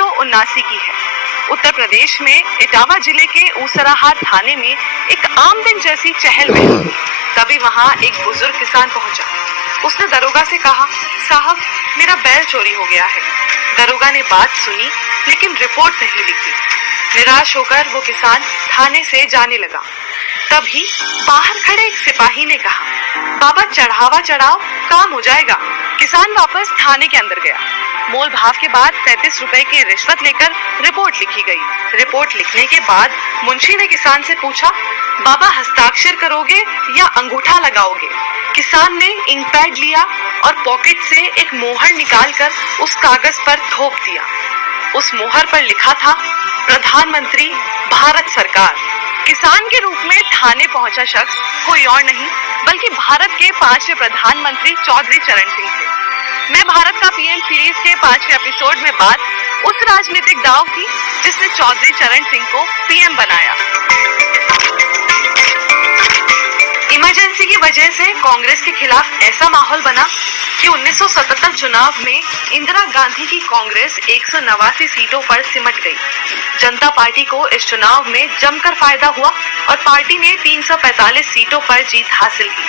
1979 की है। उत्तर प्रदेश में इटावा जिले के ऊसराहार थाने में एक आम दिन जैसी चहल-पहल हुई। तभी वहां एक बुजुर्ग किसान पहुंचा। उसने दरोगा से कहा, साहब मेरा बैल चोरी हो गया है। दरोगा ने बात सुनी लेकिन रिपोर्ट नहीं लिखी। निराश होकर वो किसान थाने से जाने लगा। तभी बाहर खड़े एक सिपाही ने कहा, बाबा चढ़ावा चढ़ाओ, काम हो जाएगा। किसान वापस थाने के अंदर गया। मोल भाव के बाद 35 रुपए की रिश्वत लेकर रिपोर्ट लिखी गई। रिपोर्ट लिखने के बाद मुंशी ने किसान से पूछा, बाबा हस्ताक्षर करोगे या अंगूठा लगाओगे? किसान ने इंक पैड लिया और पॉकेट से एक मोहर निकालकर उस कागज पर थोप दिया। उस मोहर पर लिखा था, प्रधानमंत्री भारत सरकार। किसान के रूप में थाने पहुंचा शख्स कोई और नहीं बल्कि भारत के 5वें प्रधानमंत्री चौधरी चरण सिंह थे। मैं भारत का पीएम सीरीज के 5वें एपिसोड में बात उस राजनीतिक दांव की जिसने चौधरी चरण सिंह को पीएम बनाया। इमरजेंसी की वजह से कांग्रेस के खिलाफ ऐसा माहौल बना कि 1977 चुनाव में इंदिरा गांधी की कांग्रेस 189 सीटों पर सिमट गई। जनता पार्टी को इस चुनाव में जमकर फायदा हुआ और पार्टी ने 345 सीटों पर जीत हासिल की।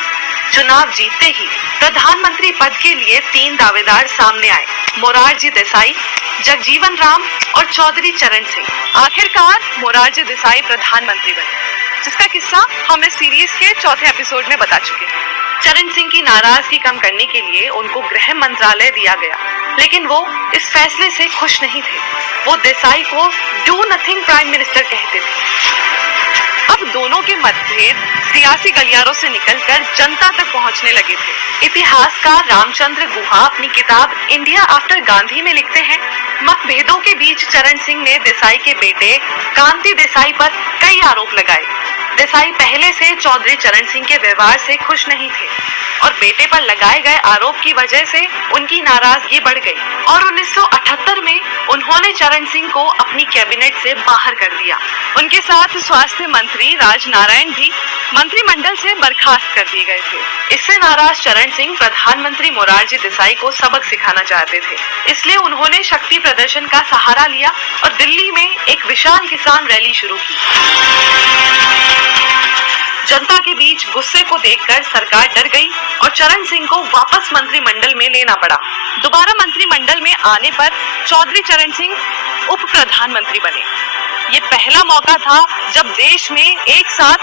चुनाव जीतते ही प्रधानमंत्री पद के लिए 3 दावेदार सामने आए, मोरारजी देसाई, जगजीवन राम और चौधरी चरण सिंह। आखिरकार मोरारजी देसाई प्रधानमंत्री बने, जिसका किस्सा हम इस सीरीज के 4थे एपिसोड में बता चुके हैं। चरण सिंह की नाराजगी कम करने के लिए उनको गृह मंत्रालय दिया गया, लेकिन वो इस फैसले से खुश नहीं थे। वो देसाई को डू नथिंग प्राइम मिनिस्टर कहते थे। अब दोनों के मतभेद सियासी गलियारों से निकलकर जनता तक पहुंचने लगे थे। इतिहासकार रामचंद्र गुहा अपनी किताब इंडिया आफ्टर गांधी में लिखते हैं, मतभेदों के बीच चरण सिंह ने देसाई के बेटे कांति देसाई पर कई आरोप लगाए। देसाई पहले से चौधरी चरण सिंह के व्यवहार से खुश नहीं थे और बेटे पर लगाए गए आरोप की वजह से उनकी नाराजगी बढ़ गई और 1978 में उन्होंने चरण सिंह को अपनी कैबिनेट से बाहर कर दिया। उनके साथ स्वास्थ्य मंत्री राजनारायण भी मंत्रिमंडल से बर्खास्त कर दिए गए थे। इससे नाराज चरण सिंह प्रधानमंत्री मोरारजी देसाई को सबक सिखाना चाहते थे, इसलिए उन्होंने शक्ति प्रदर्शन का सहारा लिया और दिल्ली में एक विशाल किसान रैली शुरू की। जनता के बीच गुस्से को देखकर सरकार डर गई और चरण सिंह को वापस मंत्रिमंडल में लेना पड़ा। दोबारा मंत्रिमंडल में आने पर चौधरी चरण सिंह उप प्रधानमंत्री बने। ये पहला मौका था जब देश में एक साथ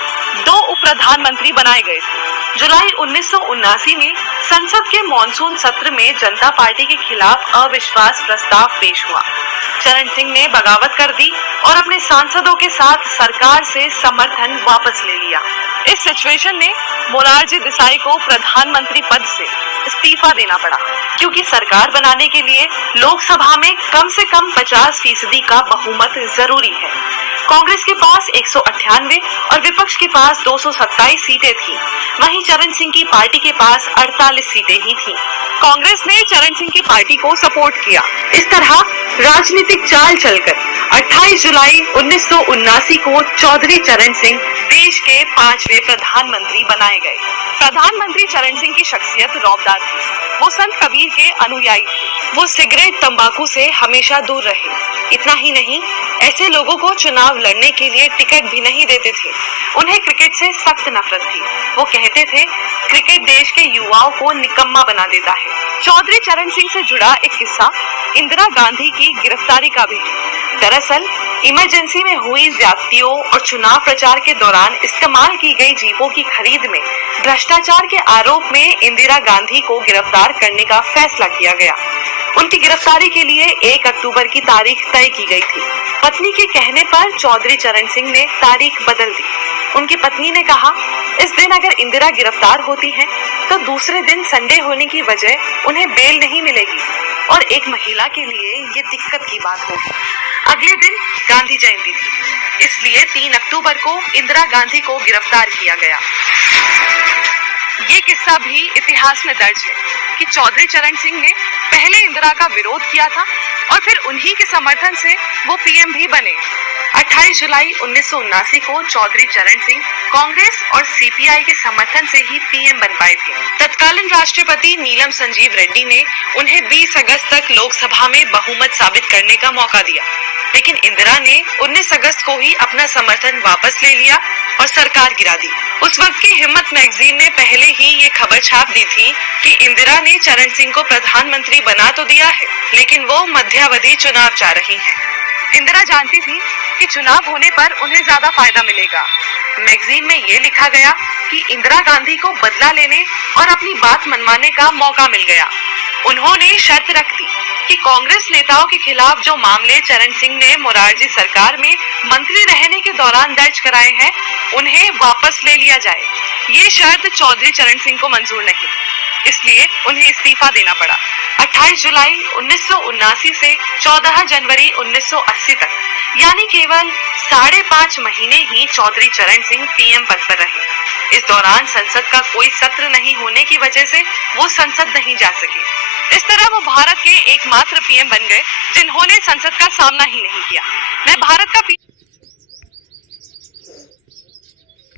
2 उप प्रधानमंत्री बनाए गए थे। जुलाई 1979 में संसद के मॉनसून सत्र में जनता पार्टी के खिलाफ अविश्वास प्रस्ताव पेश हुआ। चरण सिंह ने बगावत कर दी और अपने सांसदों के साथ सरकार से समर्थन वापस ले लिया। इस सिचुएशन में मोरारजी देसाई को प्रधानमंत्री पद से इस्तीफा देना पड़ा, क्योंकि सरकार बनाने के लिए लोकसभा में कम से कम 50% का बहुमत जरूरी है। कांग्रेस के पास 198 और विपक्ष के पास 227 सीटें थी। वहीं चरण सिंह की पार्टी के पास 48 सीटें ही थी। कांग्रेस ने चरण सिंह की पार्टी को सपोर्ट किया। इस तरह राजनीतिक चाल चलकर 28 जुलाई 1979 को चौधरी चरण सिंह देश के 5वें प्रधानमंत्री बनाए गए। प्रधानमंत्री चरण सिंह की शख्सियत रौबदार थी। वो संत कबीर के अनुयायी थे। वो सिगरेट तंबाकू से हमेशा दूर रहे। इतना ही नहीं, ऐसे लोगों को चुनाव लड़ने के लिए टिकट भी नहीं देते थे। उन्हें क्रिकेट से सख्त नफरत थी। वो कहते थे, क्रिकेट देश के युवाओं को निकम्मा बना देता है। चौधरी चरण सिंह से जुड़ा एक किस्सा इंदिरा गांधी की गिरफ्तारी का भी है। दरअसल इमरजेंसी में हुई ज्यादतियों और चुनाव प्रचार के दौरान इस्तेमाल की गई जीपों की खरीद में भ्रष्टाचार के आरोप में इंदिरा गांधी को गिरफ्तार करने का फैसला किया गया। उनकी गिरफ्तारी के लिए 1 अक्टूबर की तारीख तय की गई थी। पत्नी के कहने पर चौधरी चरण सिंह ने तारीख बदल दी। उनकी पत्नी ने कहा, इस दिन अगर इंदिरा गिरफ्तार होती हैं, तो दूसरे दिन संडे होने की वजह उन्हें बेल नहीं मिलेगी और एक महिला के लिए ये दिक्कत की बात होगी। अगले दिन गांधी जयंती थी, इसलिए 3 अक्टूबर को इंदिरा गांधी को गिरफ्तार किया गया। ये किस्सा भी इतिहास में दर्ज है कि चौधरी चरण सिंह ने पहले इंदिरा का विरोध किया था और फिर उन्हीं के समर्थन से वो पीएम भी बने। 28 जुलाई 1979 को चौधरी चरण सिंह कांग्रेस और सीपीआई के समर्थन से ही पीएम बन पाए थे। तत्कालीन राष्ट्रपति नीलम संजीव रेड्डी ने उन्हें 20 अगस्त तक लोकसभा में बहुमत साबित करने का मौका दिया, लेकिन इंदिरा ने 19 अगस्त को ही अपना समर्थन वापस ले लिया और सरकार गिरा दी। उस वक्त की हिम्मत मैगजीन ने पहले ही ये खबर छाप दी थी कि इंदिरा ने चरण सिंह को प्रधानमंत्री बना तो दिया है, लेकिन वो मध्यावधि चुनाव चाह रही हैं। इंदिरा जानती थी कि चुनाव होने पर उन्हें ज्यादा फायदा मिलेगा। मैगजीन में ये लिखा गया कि इंदिरा गांधी को बदला लेने और अपनी बात मनवाने का मौका मिल गया। उन्होंने शर्त रख दी कि कांग्रेस नेताओं के खिलाफ जो मामले चरण सिंह ने मोरारजी सरकार में मंत्री रहने के दौरान दर्ज कराए हैं, उन्हें वापस ले लिया जाए। ये शर्त चौधरी चरण सिंह को मंजूर नहीं, इसलिए उन्हें इस्तीफा देना पड़ा। 28 जुलाई 1979 से 14 जनवरी 1980 तक, यानी केवल 5.5 महीने ही चौधरी चरण सिंह पीएम पद पर रहे। इस दौरान संसद का कोई सत्र नहीं होने की वजह से वो संसद नहीं जा सके। इस तरह वो भारत के एकमात्र पीएम बन गए जिन्होंने संसद का सामना ही नहीं किया। मैं भारत का